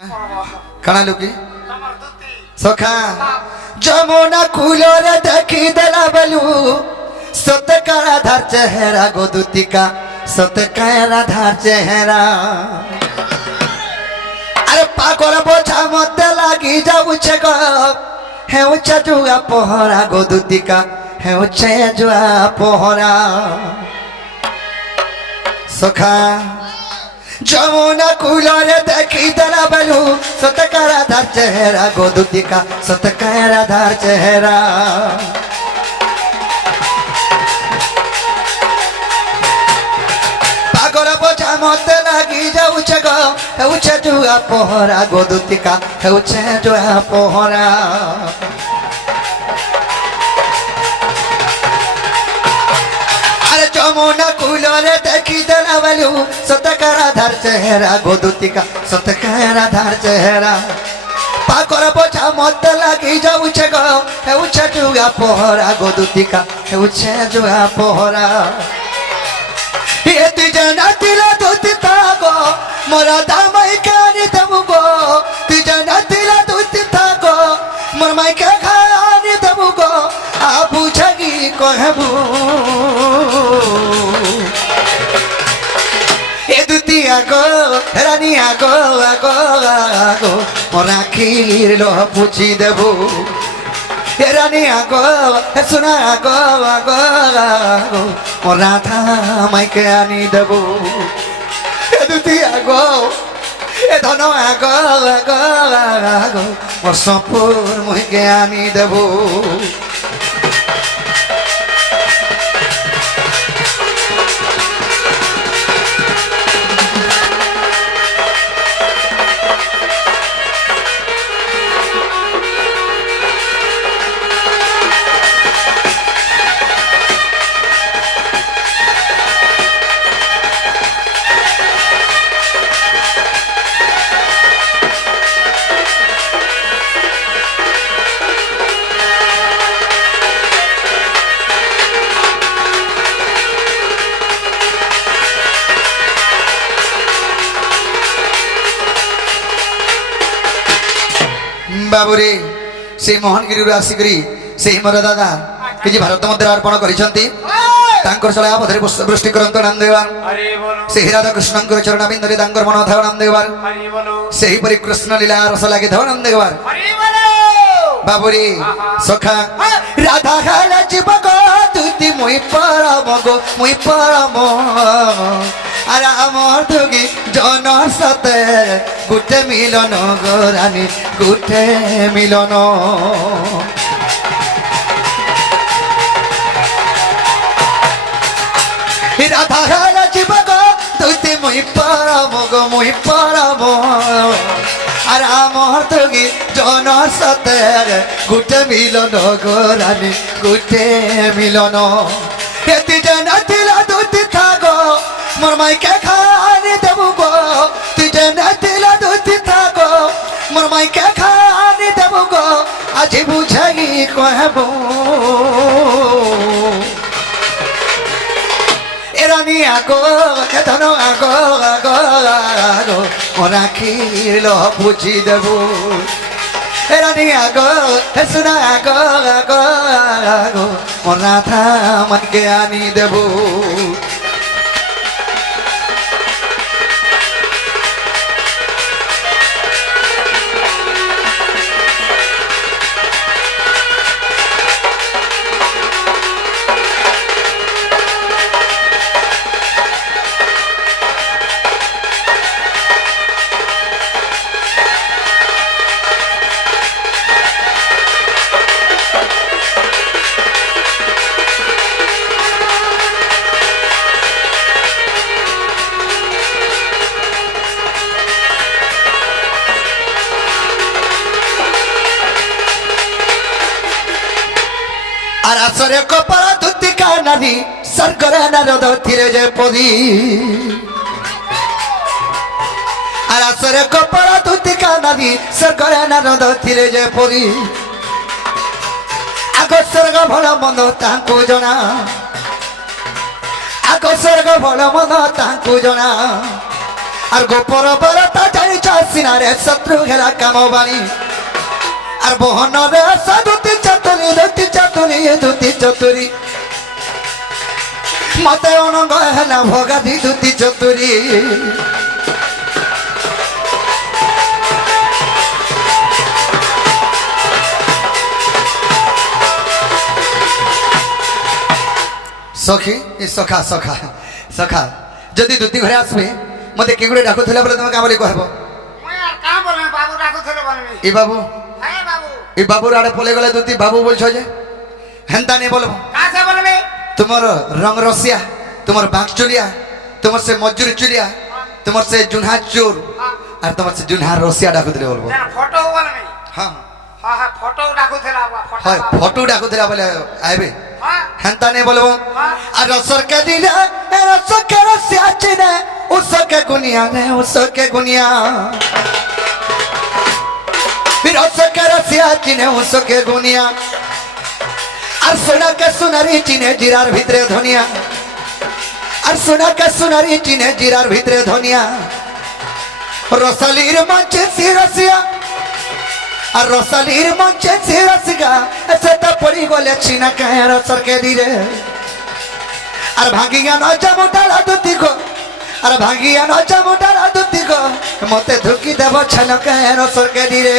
কানা লুকি সখা যমুনা কুলরে দেখি দেলা বেলু সতে কারা ধার চেহারা গো দুতিকা সতে কারা ধার চেহারা আরে পাগল বোঝা মতে লাগি যাউছে গো হেউছে জুয়া পহরা গো দুতিকা হেউছে জুয়া পহরা সখা যমুনা কুলরে দেখি দেলা বেলু সতে কারা ধার চেহারা গো দুতিকা সতে কারা ধার চেহারা পাগল বোঝা মতে লাগি যাউছে গো হেউছে জুয়া পহরা গো দুতিকা হেউছে জুয়া পহরা যমুনা কুলরে দেখি দেলা বেলু সতে কারা ধার চেহারা গো দুতিকা সতে কারা ধার চেহারা পাগল বোঝা মতে লাগি যাউছে গো হেউছে জুয়া পহরা গো দুতিকা হেউছে জুয়া পহরা তুই জানা দিলা দুতিতা গো মোরা দামাই কানি দেবু গো তুই জানা দিলা দুতিতা গো মোর মাইকে খানি দেবু গো আ বুঝাগি কহবু এ দুতিয়া গো রানিয়া গো আগো আগো মোর আখির লো পুছি দেবু এ রানিয়া গো সোনা গো আগো আগো মোর রাধা মাইকে আনি দেবু এ দুতিয়া গো এ ধন আগো আগো আগো মোর সপুর মুইকে আনি দেবু বাবুরে সেই মোহনগিরি আসিকি সেই মোর দাদা কিছু ভারত মধ্যে অর্পণ করেছেন তাঙ্কর চলা পথে বৃষ্টি করন্ত নাম দেবার সেই রাধা কৃষ্ণঙ্কর চরণাবিন্দরে তাঙ্কর মন ধাও নাম দেবার সেইপরি কৃষ্ণ লীলা রস লাগি ধাও নাম দেবার বাবুরে সখা রাধা খালা জীবক তুতি মুই পরম গো মুই পরম আর আমার ধুগি জনর সাথে গুটে মিলন গো রানী গুটে মিলন রাধা খালা জীবক তুতি মুই পরম গো মুই পরম আর আমার ধুগি জনর সাথে গুটে মিলন গো রানী গুটে মিলন এতি জানা দিলা দুতি থাকো মোর মাইকে খানি দেবু গো তুই জানা দিলা দুতি থাকো মোর মাইকে খানি দেবু গো আজি বুঝাই কহবো এরানি আগো ধন আগো আগো আগো মোর আখির লো বুঝি দেবু এরানি আগো সোনা আগো আগো আগো মোর রাধা মাইকে আনি দেবু আর আসরে কপাল ধুতি কানারি সরকরে নারদ থিরে যে পদি আর আসরে কপাল ধুতি কানারি সরকরে নারদ থিরে যে পদি আগ স্বর্গ ভাল মন্দ তাଙ୍କୁ জনা আগ স্বর্গ ভাল মন্দ তাଙ୍କୁ জনা আর গোপর বরতা যাই চাসিনারে শত্রু ঘেরা কামবাণী আর বহনরে সাধুতি চতুরি দুতি চতুরি দুতি চতুরি মতে অনঙ্গ হেলা ভগাধি দুতি চতুরি সখী সখা সখা সখা যদি দুতি ঘরে আসবে মতে কে গুড়ে ডাকুলে বলে তোমাকে বলে কহব এ বাবু এই বাবুর আড়ে পলে গেলে দুতি বাবু বলছো যে হেনতা নেই বলবো তোমার রং রসিয়া তোমার বাঁক চুলিয়া তোমার সে মজুরি চুলিয়া তোমার সে জুনহা চোর আর তোমার সে জুনহা রসিয়া ডাকুলে বলবো হ্যাঁ হয় ফটো ডাকুলে বলে আইবে হেনতা নেই বলবো আর রসরকে দিলে রসকে রসিয়া চিনে উসকে গুনিয়া নে উসকে গুনিয়া রসকে রসিয়া চিনে উসকে গুনিয়া আর সোনাকে সোনারি চিনে জিরার ভিতরে ধনিয়া আর সোনাকে সোনারি চিনে জিরার ভিতরে ধনিয়া রসালির মঞ্চে সিরসিয়া আর রসালির মঞ্চে সিরসিয়া সেটা পড়ি গলে চিনা কায় রসরকে দিলে আর ভাঙিয়া ন জামুটালা দুতি গো আর ভাঙিয়া ন জামুটালা দুতি গো মতে ধুকি দেব ছানকে রসরকে দিলে